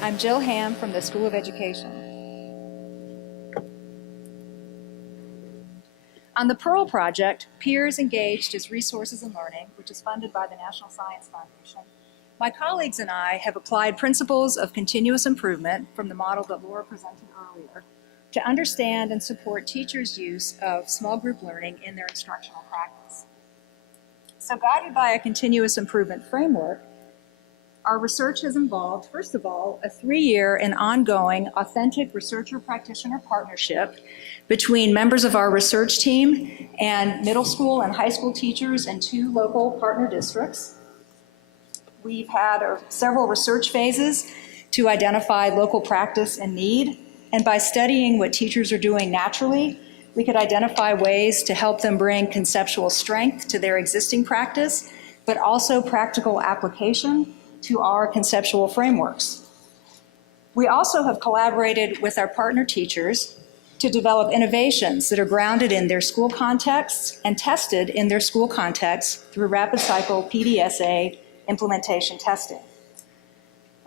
I'm Jill Hamm from the School of Education. On the Pearl project, Peers Engaged as Resources in Learning, which is funded by the National Science Foundation, my colleagues and I have applied principles of continuous improvement from the model that Laura presented earlier to understand and support teachers' use of small group learning in their instructional practice. So guided by a continuous improvement framework, our research has involved, first of all, a 3-year and ongoing authentic researcher-practitioner partnership between members of our research team and middle school and high school teachers in 2 local partner districts. We've had several research phases to identify local practice and need, and by studying what teachers are doing naturally, we could identify ways to help them bring conceptual strength to their existing practice, but also practical application to our conceptual frameworks. We also have collaborated with our partner teachers to develop innovations that are grounded in their school contexts and tested in their school contexts through rapid cycle PDSA implementation testing.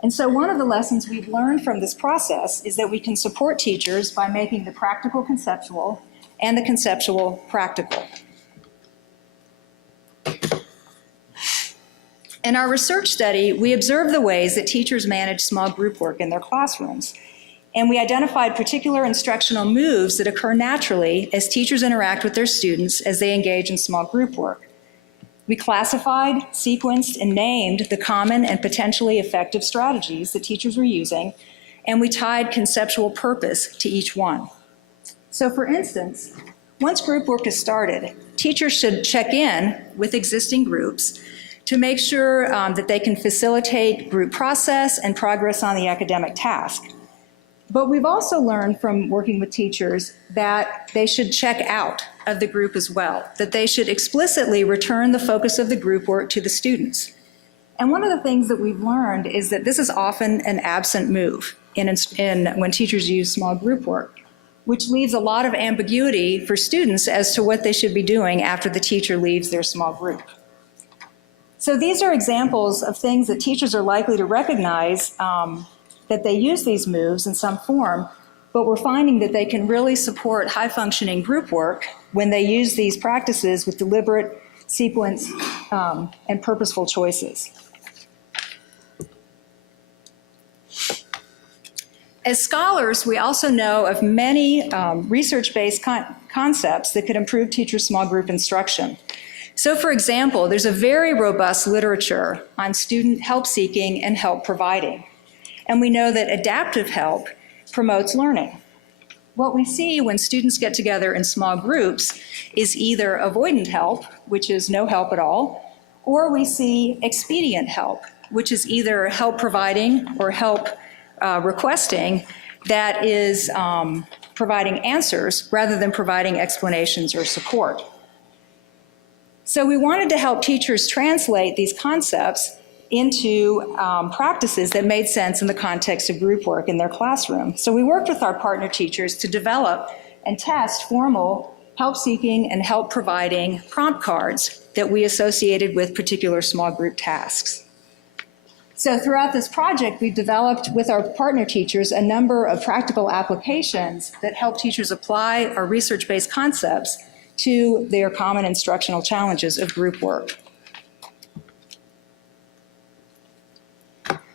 And so one of the lessons we've learned from this process is that we can support teachers by making the practical conceptual and the conceptual practical. In our research study, we observed the ways that teachers manage small group work in their classrooms, and we identified particular instructional moves that occur naturally as teachers interact with their students as they engage in small group work. We classified, sequenced, and named the common and potentially effective strategies that teachers were using, and we tied conceptual purpose to each one. So for instance, once group work is started, teachers should check in with existing groups to make sure that they can facilitate group process and progress on the academic task. But we've also learned from working with teachers that they should check out of the group as well, that they should explicitly return the focus of the group work to the students. And one of the things that we've learned is that this is often an absent move when teachers use small group work, which leaves a lot of ambiguity for students as to what they should be doing after the teacher leaves their small group. So these are examples of things that teachers are likely to recognize that they use these moves in some form, but we're finding that they can really support high-functioning group work when they use these practices with deliberate, sequence, and purposeful choices. As scholars, we also know of many research-based concepts that could improve teachers' small group instruction. So for example, there's a very robust literature on student help seeking and help providing. And we know that adaptive help promotes learning. What we see when students get together in small groups is either avoidant help, which is no help at all, or we see expedient help, which is either help providing or help requesting that is providing answers rather than providing explanations or support. So we wanted to help teachers translate these concepts into practices that made sense in the context of group work in their classroom. So we worked with our partner teachers to develop and test formal help-seeking and help-providing prompt cards that we associated with particular small group tasks. So throughout this project, we've developed with our partner teachers a number of practical applications that help teachers apply our research-based concepts to their common instructional challenges of group work.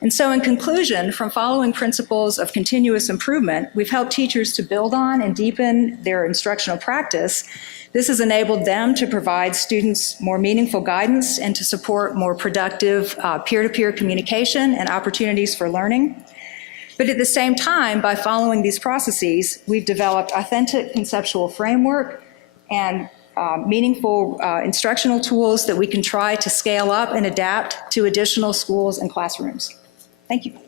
And so in conclusion, from following principles of continuous improvement, we've helped teachers to build on and deepen their instructional practice. This has enabled them to provide students more meaningful guidance and to support more productive peer-to-peer communication and opportunities for learning. But at the same time, by following these processes, we've developed authentic conceptual framework and meaningful instructional tools that we can try to scale up and adapt to additional schools and classrooms. Thank you.